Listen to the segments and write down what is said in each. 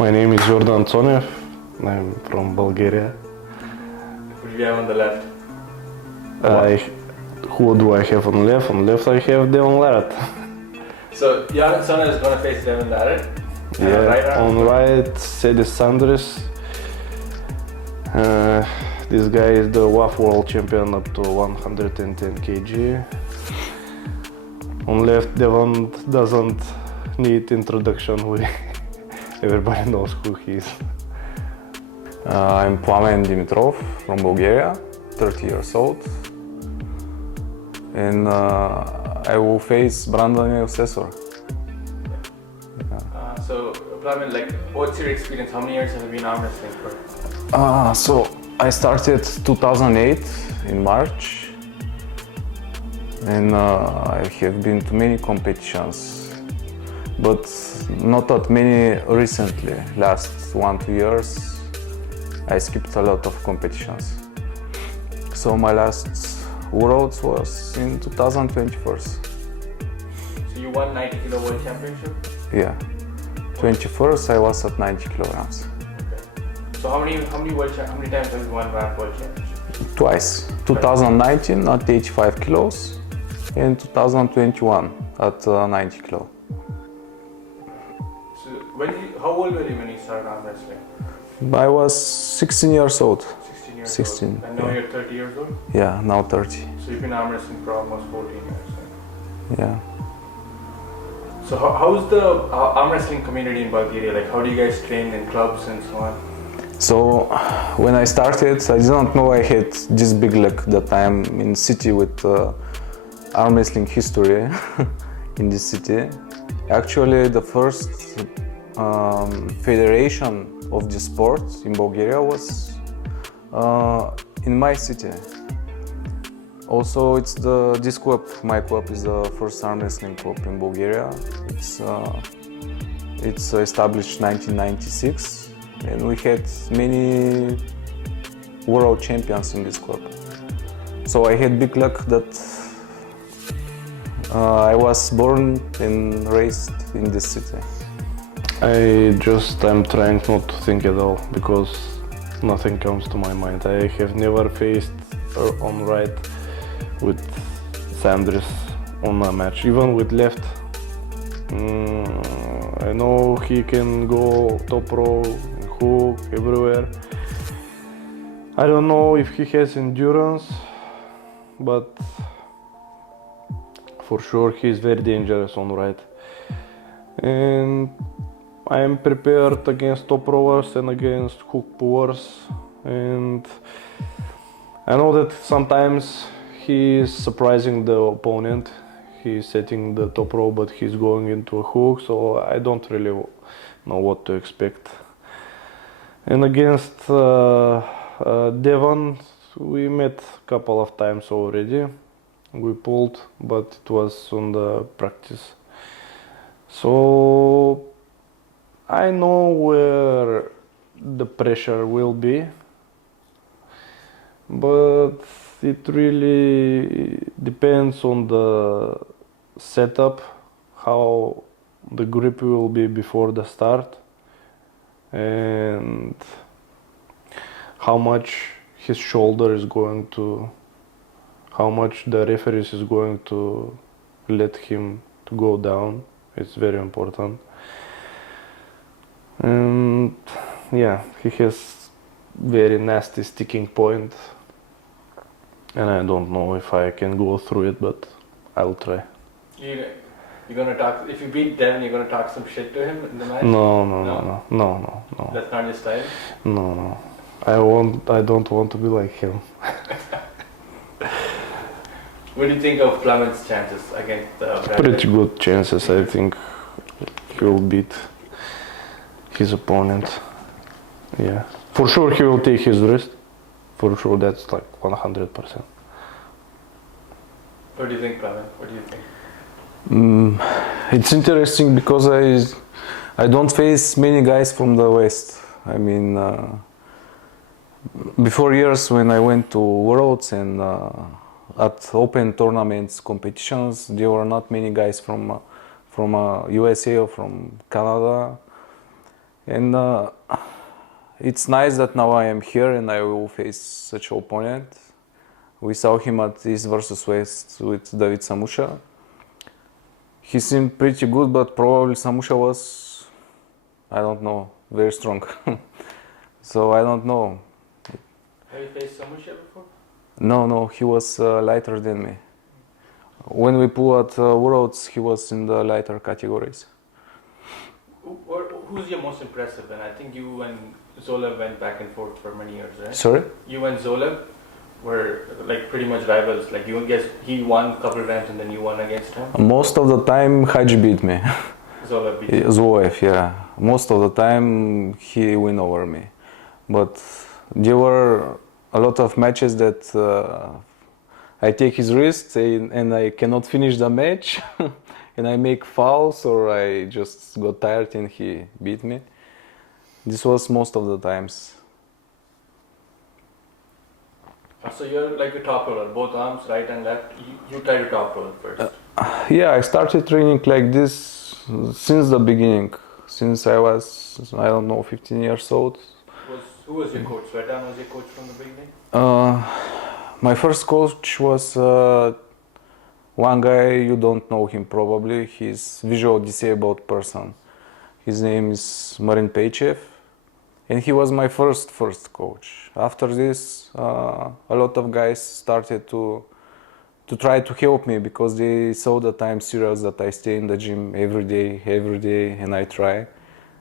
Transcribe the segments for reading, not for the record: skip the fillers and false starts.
My name is Yordan Tsonev. I'm from Bulgaria. Who do you have on the left? Who do I have on left? On left I have Devon Larratt. So Yordan Tsonev is going to face Devon Larratt. Yeah, on right, Cedric Sanders. This guy is the WAF world champion up to 110 kg. On left, Devon doesn't need introduction. Everybody knows who he is. I'm Plamen Dimitrov from Bulgaria, 30 years old. And I will face Brandon Sessor. So, Plamen, what's your experience? How many years have you been arm wrestling for? So I started 2008 in March. And I have been to many competitions, but not that many recently. Last 1-2 years, I skipped a lot of competitions. So my last Worlds was in 2021. So you won 90 kilo world championship? Yeah, 21st I was at 90 kilograms. Okay. So how many times have you won world championship? Twice. 2019 at 85 kilos. In 2021 at 90 kilo. So how old were you when you started arm wrestling? I was 16 years old. 16 years 16, old. And now yeah. you're 30 years old? Yeah, now 30. So you've been arm wrestling for almost 14 years. Right? Yeah. So how's the arm wrestling community in Bulgaria? How do you guys train in clubs and so on? So when I started, I didn't know I had this big luck that I'm in city with arm wrestling history in this city. Actually, the first federation of the sport in Bulgaria was in my city. Also, it's this club. My club is the first arm wrestling club in Bulgaria. It's established 1996, and we had many world champions in this club. So I had big luck that I was born and raised in this city. I'm trying not to think at all because nothing comes to my mind. I have never faced on right with Sanders on a match, even with left. I know he can go top row, hook, everywhere. I don't know if he has endurance, but for sure he's very dangerous on right. And I am prepared against top rowers and against hook pullers. And I know that sometimes he is surprising the opponent. He's setting the top row, but he's going into a hook, so I don't really know what to expect. And against Devon, we met a couple of times already. We pulled, but it was on the practice. So I know where the pressure will be, but it really depends on the setup, how the grip will be before the start, and how much his shoulder is going to, how much the referee is going to let him to go down. It's very important. And yeah, he has very nasty sticking point, and I don't know if I can go through it, but I'll try. You're gonna talk, if you beat Devon, you're gonna talk some shit to him in the match? No. That's not your style? No. I don't want to be like him. What do you think of Plamen's chances against Brandon? Pretty good chances. I think he will beat his opponent. Yeah. For sure he will take his wrist. For sure, that's 100%. What do you think, Plamen? What do you think? It's interesting because I don't face many guys from the West. I mean, before years when I went to Worlds and at open tournaments, competitions, there were not many guys from USA or from Canada. And it's nice that now I am here and I will face such an opponent. We saw him at East versus West with David Samusha. He seemed pretty good, but probably Samusha was, I don't know, very strong. So I don't know. Have you faced Samusha before? No, he was lighter than me. When we pulled at Worlds, he was in the lighter categories. Who's your most impressive? And I think you and Zolev went back and forth for many years, right? Sorry? You and Zolev were like pretty much rivals. Like you guess he won a couple of times and then you won against him. Most of the time, Haji beat me. Zolev beat you. Zoev, yeah. Most of the time, he win over me. But there were a lot of matches that I take his wrist and I cannot finish the match. And I make fouls or I just got tired and he beat me. This was most of the times. So you're like a top roller, both arms, right and left. You try to top roll first. Yeah, I started training like this since the beginning. Since I was, I don't know, 15 years old. Who was your coach? Yordan was your coach from the beginning? My first coach was one guy, you don't know him probably. He's visual disabled person. His name is Marin Peichev. And he was my first coach. After this, a lot of guys started to try to help me because they saw that I'm serious, that I stay in the gym every day, and I try.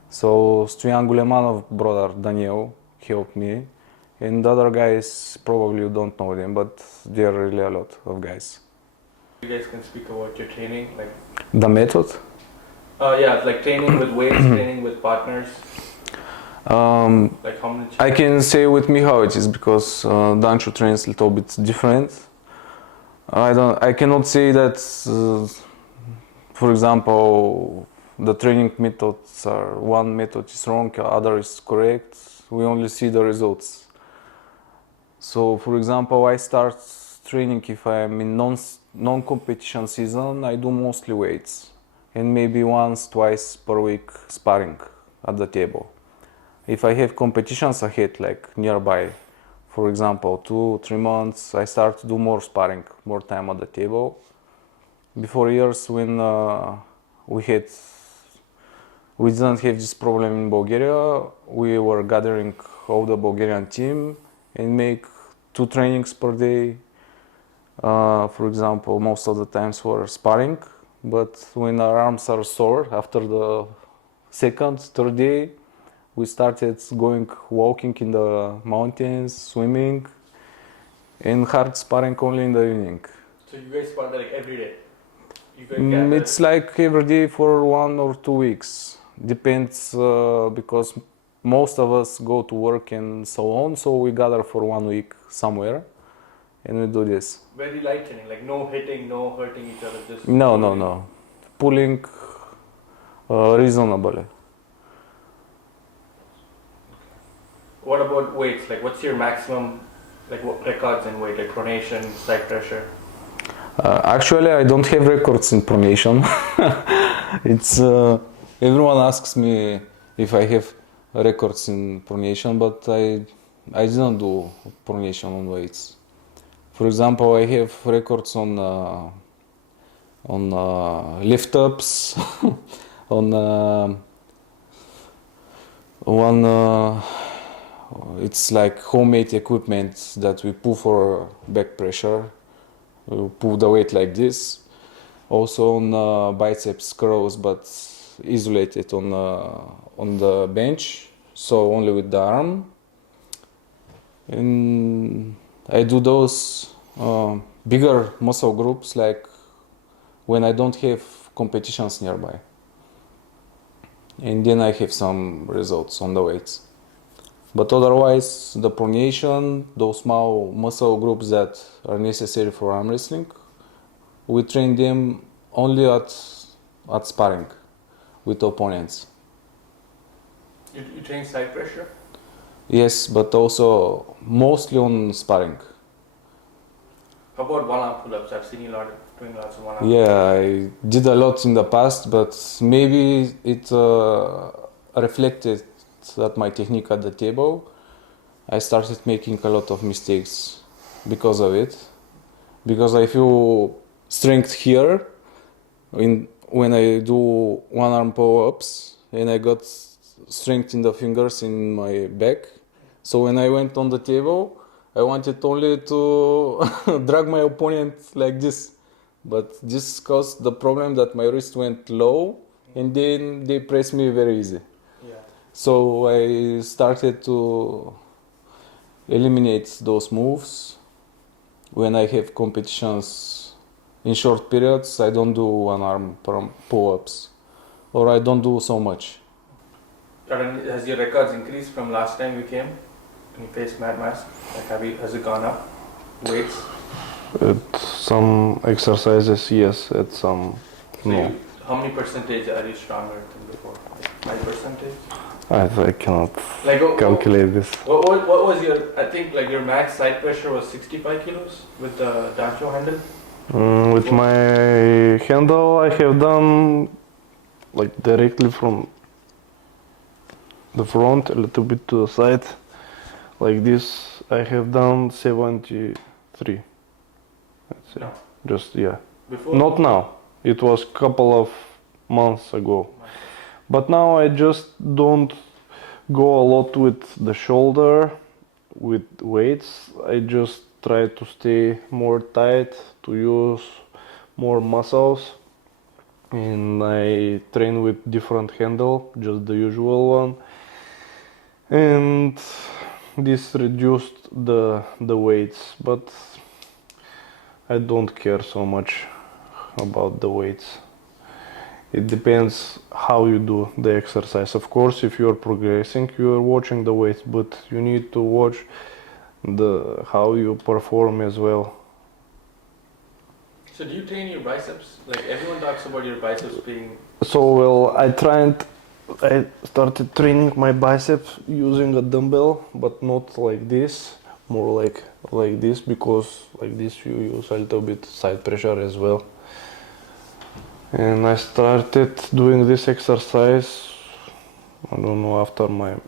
So Stoyan Gulemanov brother Daniel helped me, and the other guys probably you don't know them, but there are really a lot of guys. You guys can speak about your training, like The method? yeah, like training with weights, training with partners. Like how many? I can say with me how it is because Dancho trains a little bit different. I cannot say that, for example, the training methods are one method is wrong, other is correct. We only see the results. So, for example, I start training if I am in non-competition season. I do mostly weights and maybe once, twice per week sparring at the table. If I have competitions ahead, like nearby, for example, 2-3 months, I start to do more sparring, more time at the table. Before years when we didn't have this problem in Bulgaria, we were gathering all the Bulgarian team and make 2 trainings per day. For example, most of the times were sparring, but when our arms are sore after the second, third day, we started going walking in the mountains, swimming, and hard sparring only in the evening. So you guys spar like every day? You guys gather? It's like every day for 1 or 2 weeks. Depends because most of us go to work and so on, so we gather for 1 week somewhere and we do this. Very light training, like no hitting, no hurting each other, just No. Pulling reasonably. What about weights? Like what's your maximum like what records in weight, like pronation, side pressure? Actually, I don't have records in pronation. It's everyone asks me if I have records in pronation, but I didn't do pronation on weights. For example, I have records on lift ups, on one. It's like homemade equipment that we pull for back pressure. We pull the weight like this. Also on biceps curls, but isolated on the bench, so only with the arm. And I do those bigger muscle groups like when I don't have competitions nearby. And then I have some results on the weights. But otherwise, the pronation, those small muscle groups that are necessary for arm wrestling, we train them only at sparring with opponents. You train side pressure? Yes, but also mostly on sparring. How about one-arm pull-ups? I've seen you doing lots of one-arm. Yeah, I did a lot in the past, but maybe it reflected at my technique at the table, I started making a lot of mistakes because of it. Because I feel strength here when I do one arm pull-ups, and I got strength in the fingers in my back. So when I went on the table, I wanted only to drag my opponent like this. But this caused the problem that my wrist went low, and then they pressed me very easy. Yeah. So I started to eliminate those moves. When I have competitions in short periods, I don't do one arm pull-ups, or I don't do so much. And has your records increased from last time you came and you faced Mad Mask? Like, has it gone up? Weights? At some exercises, yes. At some, So no. how many percentage are you stronger than before? Like 5%? I cannot Like, calculate this. what was your, I think like your max side pressure was 65 kilos with the Dancho handle? With my handle, I have done like directly from the front, a little bit to the side, like this. I have done 73. That's it. No. Just, yeah. Before? Not now. It was couple of months ago. But now I just don't go a lot with the shoulder, with weights. I just try to stay more tight, to use more muscles. And I train with different handle, just the usual one. And this reduced the weights, but I don't care so much about the weights. It depends how you do the exercise. Of course, if you're progressing, you're watching the weights, but you need to watch how you perform as well. So do you train your biceps? Like everyone talks about your biceps being... So well, I started training my biceps using a dumbbell, but not like this, more like this, because like this you use a little bit side pressure as well. And I started doing this exercise, I don't know, after Mad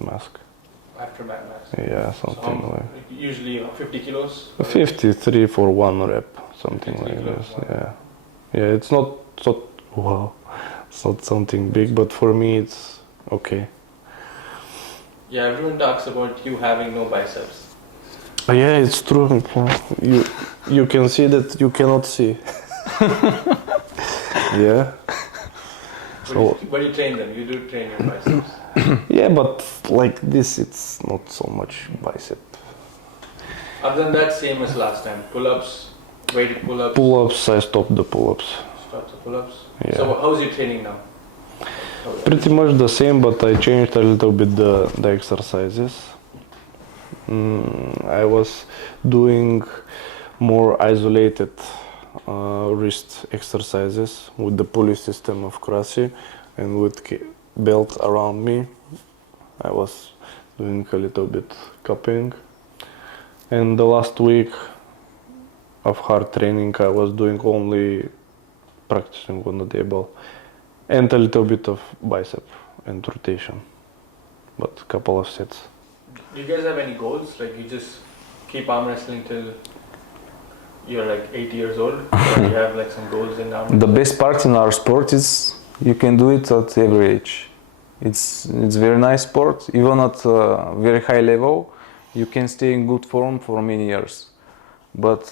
Mask. After Mad Mask? Yeah, something So like usually 50 kilos? 53 for one rep, something 53 like kilos, this. wow. Yeah, yeah. It's not so wow, it's not something big, but for me it's okay. Yeah, everyone talks about you having no biceps. Yeah, it's true. You can see that you cannot see. Yeah. But you train them, you do train your biceps. Yeah, but like this, it's not so much bicep. Other than that, same as last time. Pull-ups, weighted pull-ups. Pull-ups, I stopped the pull-ups. Stop the pull-ups. Yeah. So how's your training now? Pretty much the same, but I changed a little bit the exercises. I was doing more isolated wrist exercises with the pulley system of Krasi and with belt around me. I was doing a little bit cupping. And the last week of hard training, I was doing only practicing on the table and a little bit of bicep and rotation, but a couple of sets. Do you guys have any goals? Like you just keep arm wrestling till you're like 80 years old? Or do you have like some goals in arm wrestling? The best part in our sport is you can do it at every age. It's very nice sport. Even at a very high level, you can stay in good form for many years. But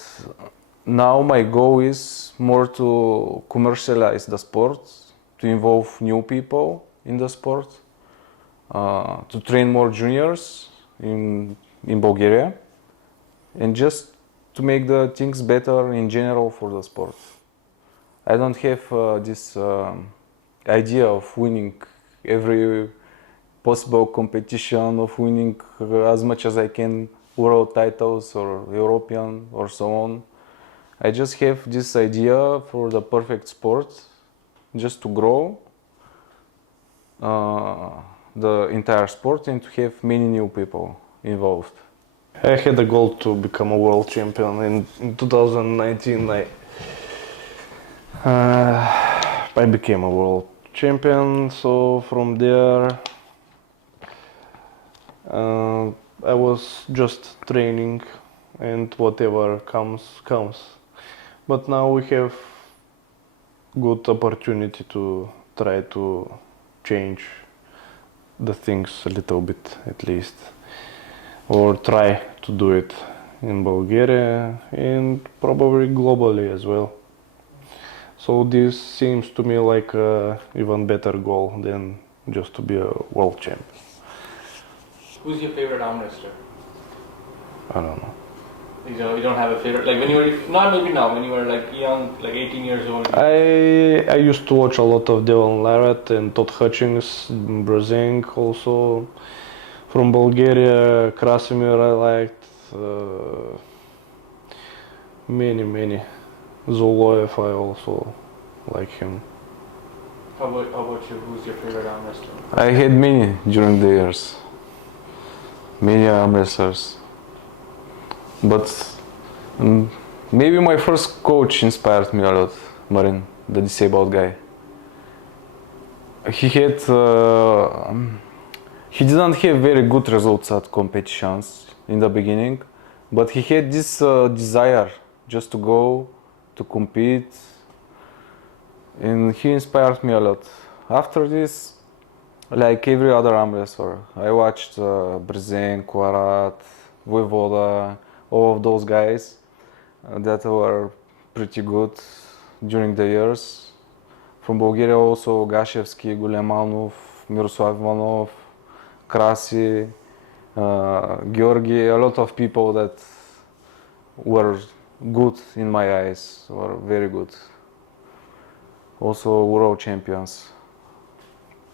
now my goal is more to commercialize the sport, to involve new people in the sport, to train more juniors in Bulgaria, and just to make the things better in general for the sport. I don't have this idea of winning every possible competition, of winning as much as I can world titles or European or so on. I just have this idea for the perfect sport, just to grow the entire sport and to have many new people involved. I had a goal to become a world champion. In 2019, I became a world champion. So from there, I was just training and whatever comes, comes. But now we have good opportunity to try to change the things a little bit at least, or try to do it in Bulgaria and probably globally as well. So this seems to me like a even better goal than just to be a world champ. Who's your favorite arm wrestler? I don't know. You don't have a favorite, like when you were, not maybe now, when you were like young, like 18 years old. I used to watch a lot of Dylan Larratt and Todd Hutchings, Brazing also. From Bulgaria, Krasimir I liked. Many. Zoloev I also like him. How about you? Who's your favorite arm wrestler? I had many during the years. Many arm wrestlers. But maybe my first coach inspired me a lot, Marin, the disabled guy. He didn't have very good results at competitions in the beginning, but he had this desire just to go, to compete, and he inspired me a lot. After this, like every other arm wrestler, I watched Brzen, Quarat, Voivoda, all of those guys that were pretty good during the years. From Bulgaria also Gashevsky, Gulemanov, Miroslav Ivanov, Krasi, Georgi, a lot of people that were good in my eyes, were very good. Also world champions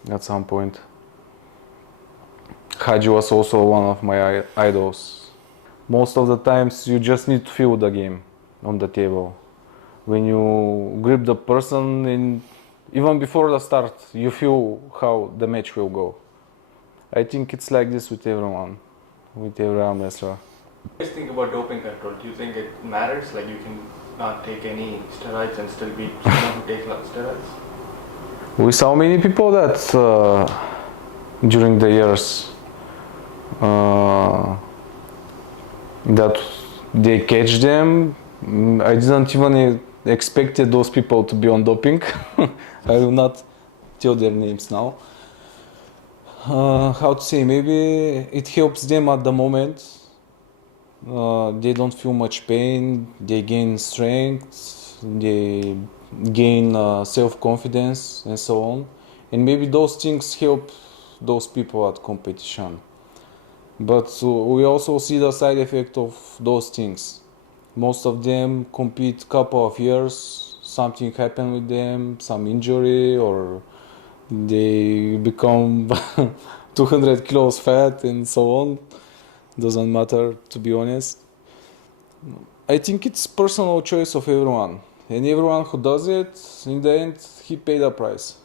at some point. Hadji was also one of my idols. Most of the times you just need to feel the game on the table. When you grip the person, and even before the start, you feel how the match will go. I think it's like this with everyone, with every arm wrestler. What do you think about doping control? Do you think it matters? Like you can not take any steroids and still beat someone who takes steroids? We saw many people that during the years that they catch them. I didn't even expected those people to be on doping. I will not tell their names now. How to say, maybe it helps them at the moment. They don't feel much pain, they gain strength, they gain self-confidence and so on. And maybe those things help those people at competition. But we also see the side effect of those things. Most of them compete couple of years, something happened with them, some injury, or they become 200 kilos fat and so on. Doesn't matter, to be honest. I think it's personal choice of everyone, and everyone who does it, in the end, he paid a price.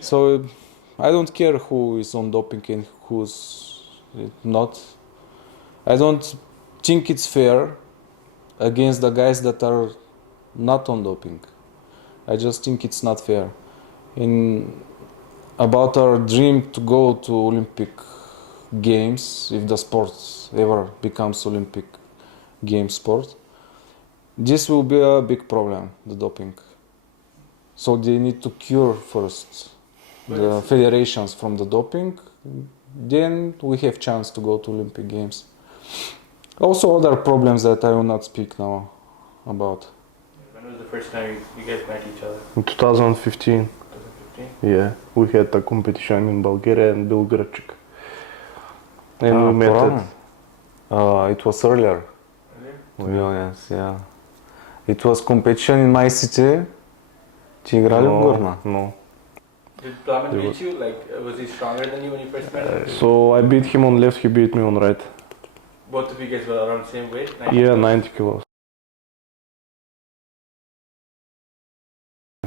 So I don't care who is on doping and who's not. I don't think it's fair against the guys that are not on doping. I just think it's not fair. About our dream to go to Olympic Games, if the sport ever becomes Olympic game sport, this will be a big problem, the doping. So they need to cure first the federations from the doping, then we have chance to go to Olympic Games. Also other problems that I will not speak now about. When was the first time you guys met each other? In 2015. 2015? Yeah, we had a competition in Bulgaria and Belgradчик. And we met it. It was earlier, to be honest, yeah. It was competition in my city. Ти играли в Горна? No. Did Plamen beat you? Like, was he stronger than you when you first met him? So I beat him on left, he beat me on right. Both of you guys were around the same weight? 90 Yeah, kilos? 90 kilos.